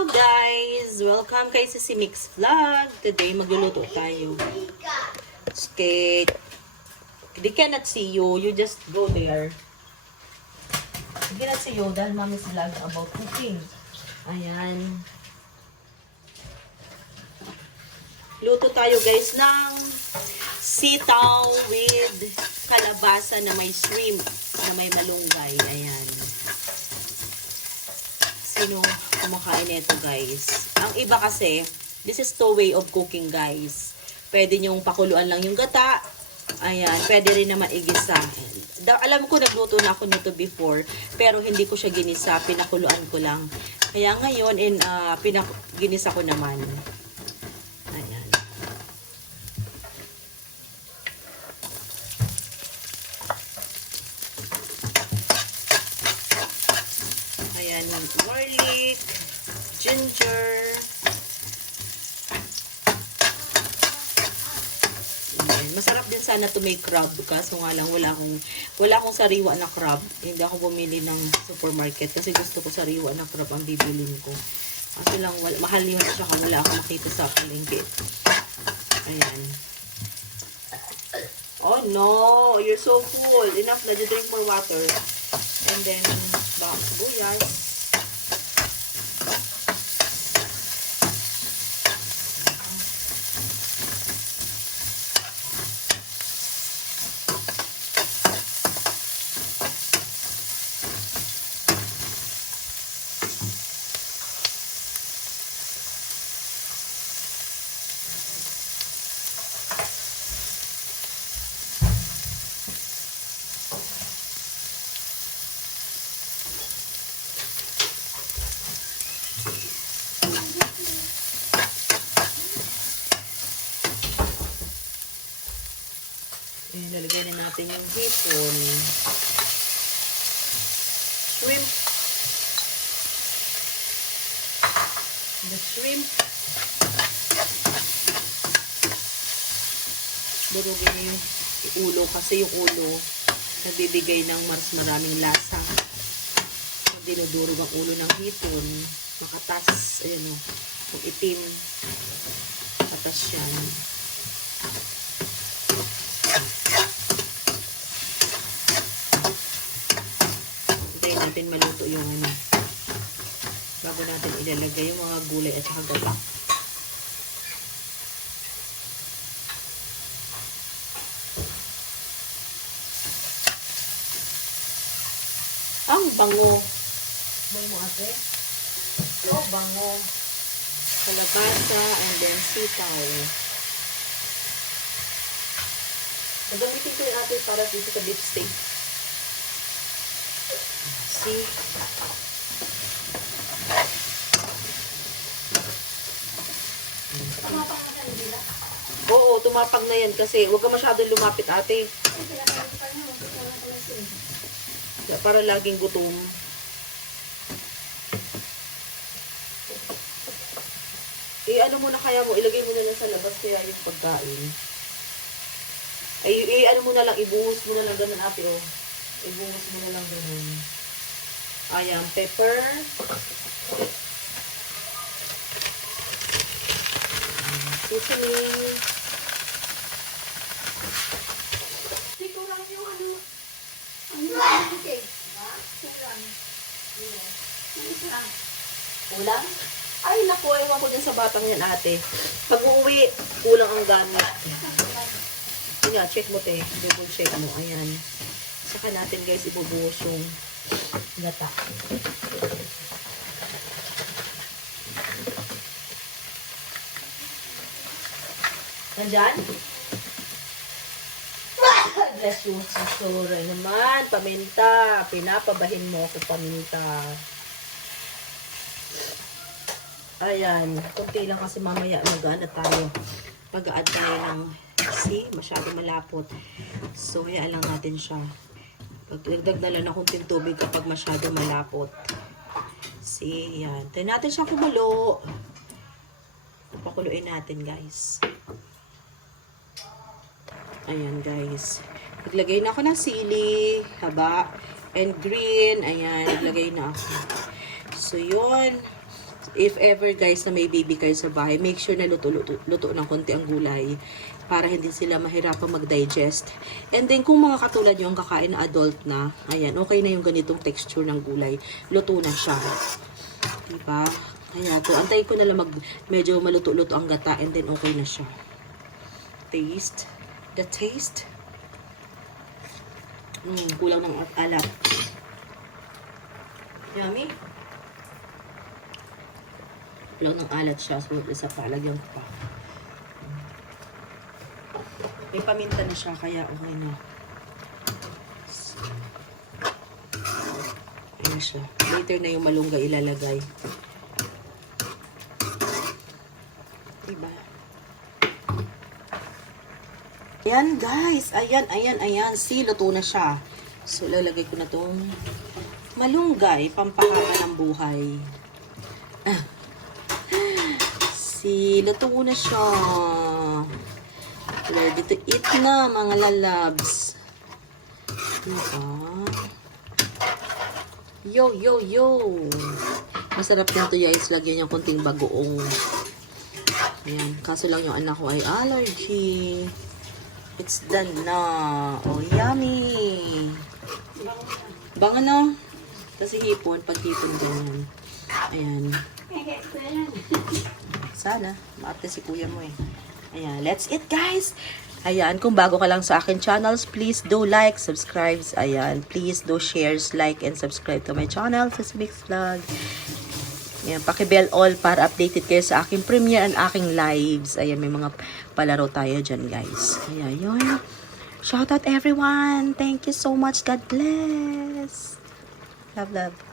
Hello guys! Welcome kay si Mix Vlog. Today magluluto tayo. Okay. They cannot see you. You just go there. They cannot see you dahil Mommy's vlog about cooking. Ayan. Luto tayo guys ng sitaw with kalabasa na may shrimp, na may malunggay. Ayan. Sino kumakain nito guys? Ang iba kasi, this is two way of cooking guys. Pwede nyong pakuluan lang yung gata. Ayan, pwede rin naman igisa. Alam ko nagluto na ako nito before, pero hindi ko siya ginisa, pinakuluan ko lang. Kaya ngayon, ginisa ko naman. Ayan. Ayan, garlic, ginger. Ayan. Masarap din sana to may crab. Kaso nga lang, wala akong sariwa na crab. Hindi ako bumili ng supermarket kasi gusto ko sariwa na crab ang bibilin ko. Kasi lang, mahal yun siya kung wala akong makita sa palengke. Ayan. Oh no! You're so full. Enough na. You drink more water. And then, buyas. Lalagay na natin yung hipon. Shrimp. The shrimp. Durugin niyo yung ulo kasi yung ulo nagbibigay ng mas maraming lasa. Kung dinudurog ang ulo ng hipon, makatas. Ayan o. Kung itim, makatas yan. Natin maluto yung bago natin ilalagay yung mga gulay at saka gata. Ang bango. Bango ate? Oh, bango. Kalabasa and then sitaw. Nagamitin ko yung ate para dito sa beef steak. See? Tumapang na siya nila? Oo, tumapag na yan kasi huwag ka masyadong lumapit ate. Para laging gutom. Ano mo na kaya mo, ilagay mo na lang sa labas kaya yung pagkain. Ano mo na lang, ibuhos mo na lang ganun ate oh. Ibuhos mo na lang ganun. Ayan, pepper. Seasoning. Siko lang yung ano yung cake. Ha? Kulang. Ulam? Ay, naku, ewan ko dyan sa batang yan, ate. Pag uuwi, kulang ang gamit. Ayan, check mo, te. Double check mo. Ayan. Saka natin, guys, ibubuhos yung gata. Nandyan? Bless you. Sorry naman. Paminta. Pinapabahin mo ako paminta. Ayan. Kunti lang kasi mamaya mag-add tayo. Mag-add tayo ng masyado malapot. So, hayaan lang natin siya. Pagdagdag na lang ng kunting tubig kapag masyado malapot. Yan. Tayo natin siya kumulo. Pakuluin natin, guys. Ayan, guys. Naglagay na ako ng sili, haba, and green. Ayan, naglagay na ako. So, yun. If ever guys na may baby kayo sa bahay, make sure na luto ng konti ang gulay para hindi sila mahirapang mag-digest. And then kung mga katulad nyo ang kakain na adult na, ayan, okay na yung ganitong texture ng gulay. Luto na siya. Diba? Kaya to, antay ko na lang medyo maluto-luto ang gata and then okay na siya. Taste. The taste. Kulang ng alat. Yummy. Kulang ng alat siya. So, isa pa. Lagyan ko pa. May paminta na siya. Kaya okay na. Ayan siya. Later na yung malunggay ilalagay. Diba? Ayan guys. Ayan. See, luto na siya. So, lalagay ko na tong malunggay. Pampahaba ng buhay. See, luto na siya. Ready to eat na, mga lalabs. Diba? Yo. Masarap din to guys. Lagyan yung konting bagoong. Ayan. Kaso lang yung anak ko ay allergy. It's done na. Oh, yummy. Bang ano? Kasi hipon. Pag hipon ganyan. Ayan. Sana. Maarte si kuya mo eh. Ayan. Let's eat guys. Ayan. Kung bago ka lang sa akin channels, please do like, subscribe. Ayan. Please do shares, like, and subscribe to my channel, Sismix Vlog. Ayan. Paki-bell all para updated kayo sa aking premiere and aking lives. Ayan. May mga palaro tayo dyan guys. Ayan. Yun. Shout out everyone. Thank you so much. God bless. Love.